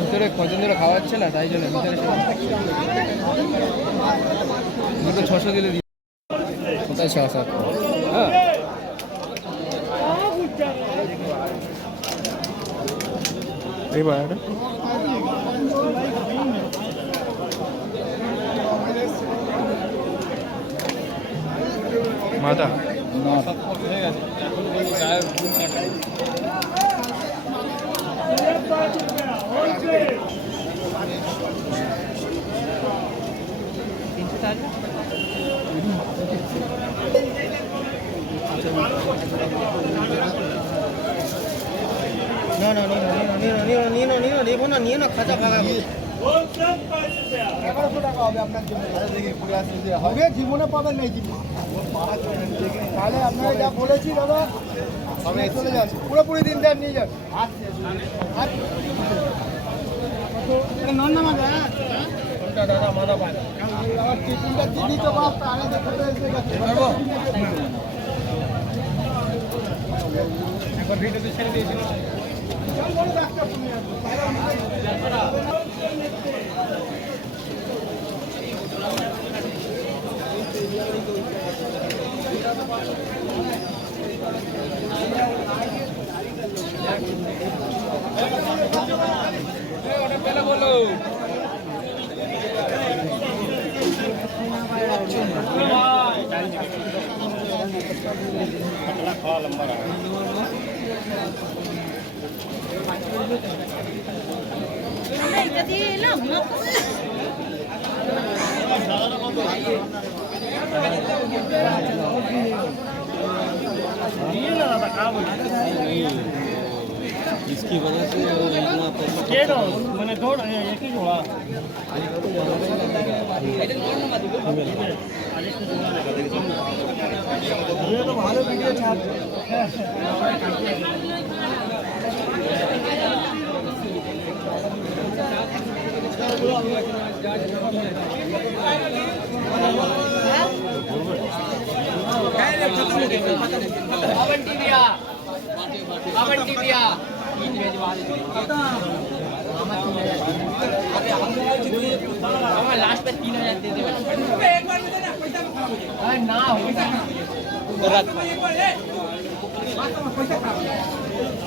ভিতরে কজন ধরে খাওয়াচ্ছে না, তাই জন্য ভিতরে 600 দিলে কোথায় 600? হ্যাঁ এইবার মাথা নিয়ে না খাঁচা খাওয়া 1100 টাকা হবে আপনার জন্য। দেখি ঘুরে আসি যে হবে, জীবনে পাবেন না জীবন। তাহলে আপনারা যা বলেছি দাদা সবাই চলে যাচ্ছে, পুরোপুরি দিন দেন নিয়ে যান। দাদা মাথা পায় টিফিনটা দিদি তো বাপ আগে দেখে একবার ভিডিওতে ছেড়ে দিয়েছিল। বলো এটা দিয়ে এলাম না इसकी वजह से मैंने दो एक ही जोड़ा ये तो भालो वीडियो छाप लास्ट पे 3000 दे दे एक बार में देना पैसा ना हो रात पैसा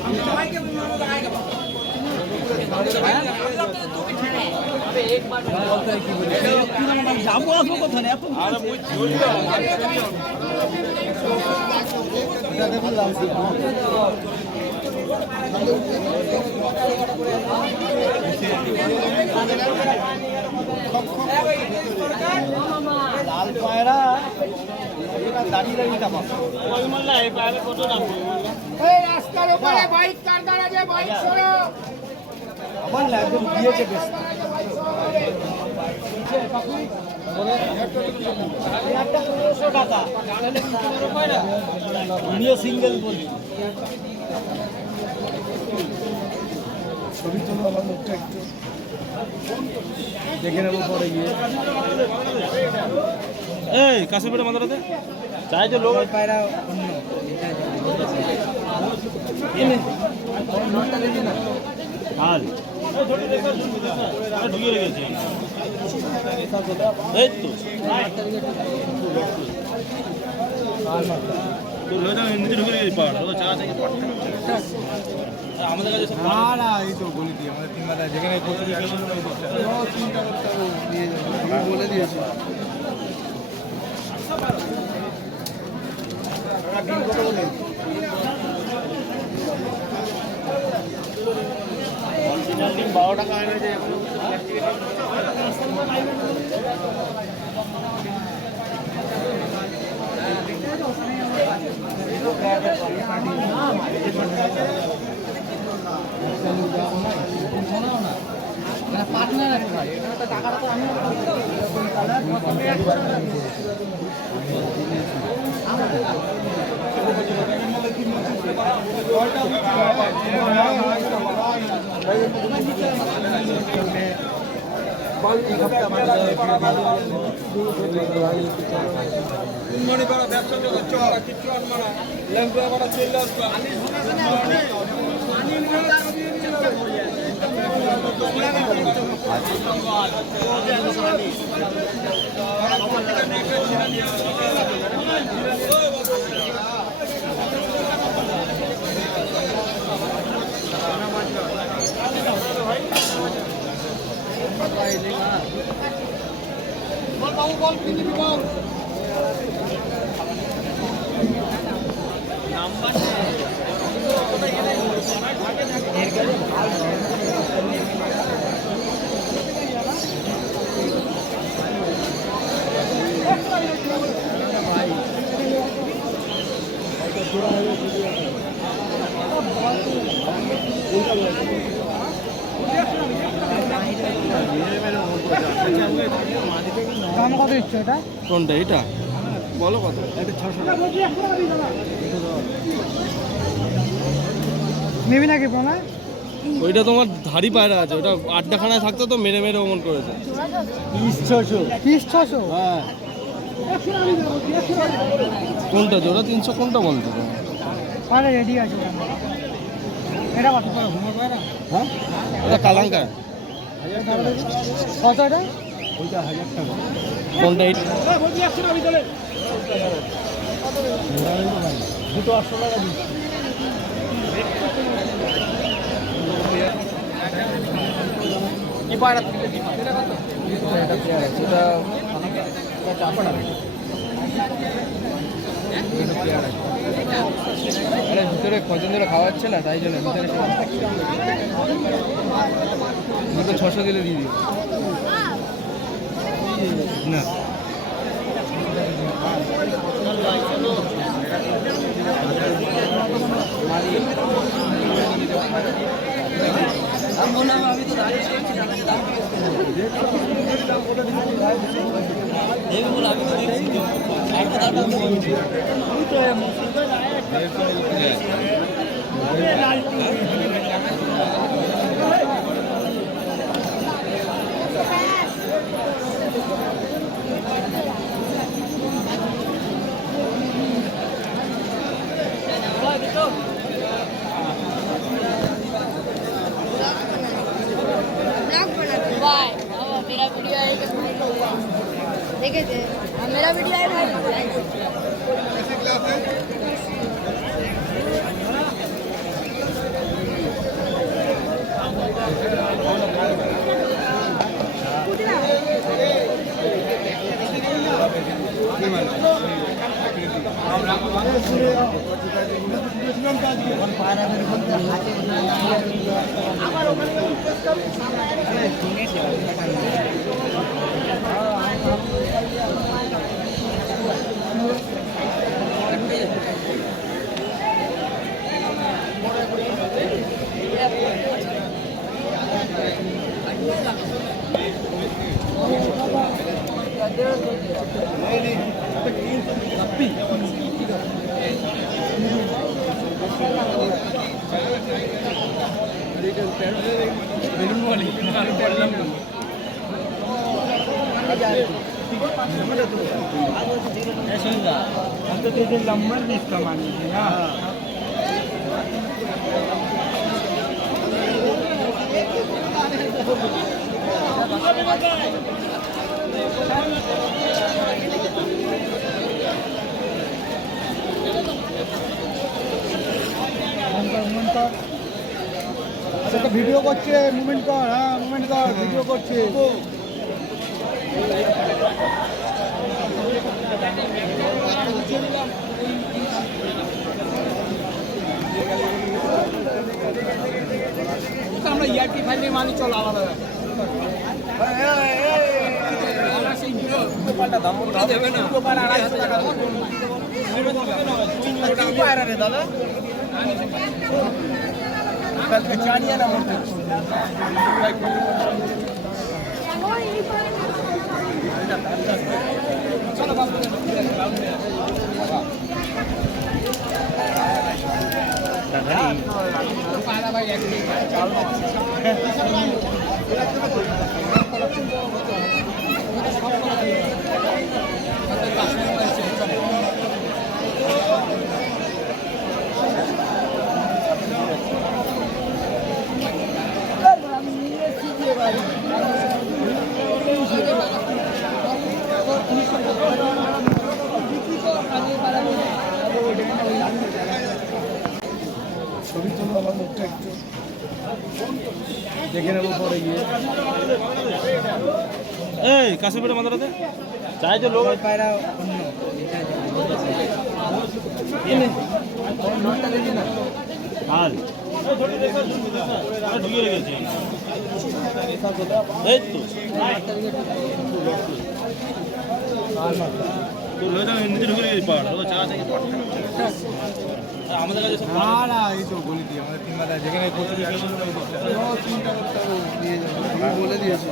हम दवाई के लगाएगा अबे एक बार बोलता है कि बोले जाबो आसो কথা না এত আরে মই জোরি এটা দেখো লালসি লাল পায়রা দাঁড়িয়ে দাঁড়িয়ে দাম ওই মোল্লা এই পায়রা কত দাম এই রাস্তার উপরে বাইক কার দাঁড়াবে বাইক সরো আমার একদম দিয়েছে বেশ একটা 1500 টাকা ভিডিও সিঙ্গেল বলি ছবি তোলো আমার মুখটা একটু দেখে নেবো পরে গিয়ে এই কাছে পেটে মাথাতে চাই যে লোক পায়রা অন্য হাল ঢুকে রেখেছি এই তো নিজে ঢুকে রেখেছি পাড় চা থেকে আমাদের কাছে না এই তো বলি দিই আমাদের তিন মাথা যেখানে চিন্তা করতে বলে দিয়েছি ডিম 12 টাকা আনে যে পার্টনার টাকাটা তো আমি एक हफ्ता দাম কত দিচ্ছে এটা? কোনটা এটা বলো কত? এটা 600 টাকা। নেবি নাকি পোনা? ওইটা তোমার ধাড়ি পায়রা আছে, ওটা আড্ডাখানায় থাকতো তো মেরে মেরে অমন করেছে। পিস 600। পিস 600? হ্যাঁ। কোনটা জোড়া 300, কোনটা বলছো? আরে রেডি আছে এটা কত? হ্যাঁ, এটা কালাঙ্কা। কত এটা? ওইটা 1000 টাকা। কোনটা এটা? দুটো 800 টাকা দিচ্ছি। কি পায়রা এটা পেয়ারা, সেটা আরে ভিতরে কজন ধরে খাওয়াচ্ছে না, তাই জন্য ভিতরে দুটো 600 দিলে দিয়ে দিও না। আমি তো দাঁড়িয়ে मेरा वीडियो आएगा ठीक है मेरा वीडियो आएगा नंबर भी इसका मान लीजिए ना। সেটা ভিডিও করছে, মুভমেন্ট কর, হ্যাঁ মুভমেন্ট কর, ভিডিও করছে। আমরা ইয়ারটি ফাইলে মানি চলো আলাদা দেবে না পায়রা রে দাদা কালকে চালিয়ে না মরতে চলো বাবু পায়রা ভাই একদিন চাল সব দেখে নেবো পরে গিয়ে। এই কাছে পেটে মাথাটাতে চাই তো লোক পায়রা অন্য হাল ঢুকে গেছে এই তো নিজে ঢুকে গেছি পাড় চা থেকে আমাদের কাছে না এই তো বলে দিই আমাদের তিন মাথা যেখানে বলে দিয়েছি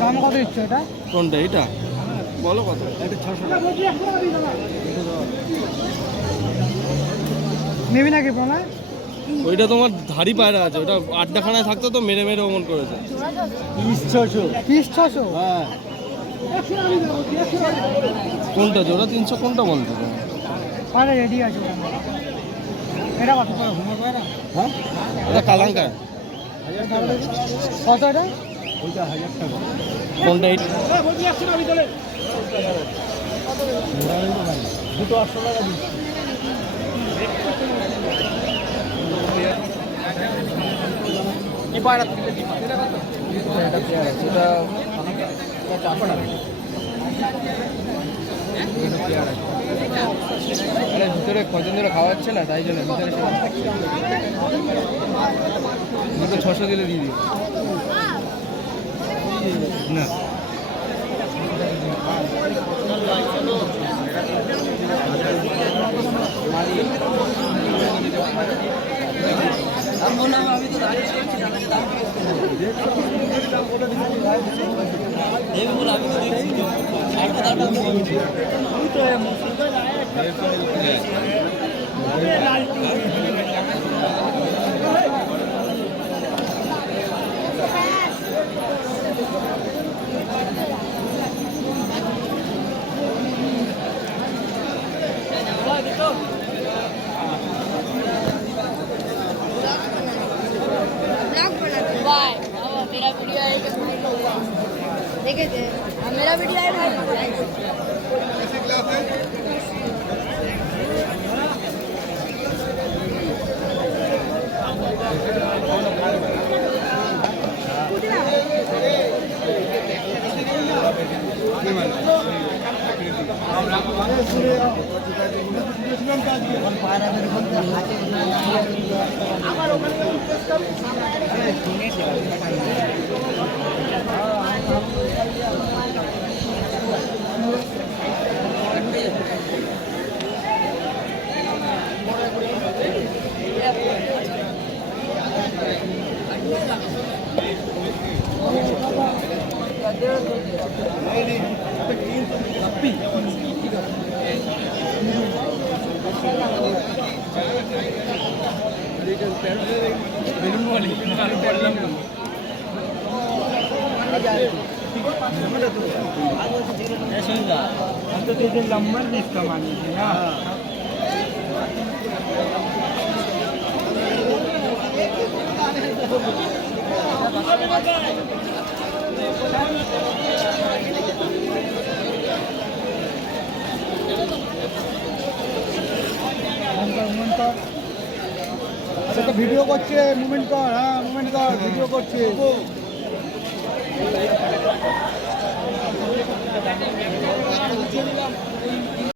দাম কত দিচ্ছ এটা? কোনটা এটা বলো কত? এটা 600 টাকা। নেবি নাকি পোনা? ওইটা তোমার ধাড়ি পায়রা আছে, ওটা আড্ডাখানায় থাকতো তো মেরে মেরে অমন করেছে। পিস 600। হ্যাঁ। কোনটা জোড়া 300 কোনটা বলতো? আরে রেডি আছে এটা কত করে ঘুমো পায়রা? হ্যাঁ এটা কালাঙ্কা। কত এটা? ওইটা 1000 টাকা। কোনটা এটা? দুটো 800 টাকা দিচ্ছি। কি পায়রা এটা কত? এটা পেয়ারা সেটা 400 টাকা। আরে ভিতরে কজন ধরে খাওয়াচ্ছে না তাই জন্য ভিতরে দুটো 600 দিলে দিয়ে দিই না। আমি তো দাঁড়িয়ে मेरा वीडियो आए देखे थे मेरा वीडियो आए भाई বেলুন हम तो तेरे नंबर नहीं इसका मानी थी ना আচ্ছা ভিডিও করছে মুভমেন্ট কর হ্যাঁ মুভমেন্ট কর ভিডিও করছে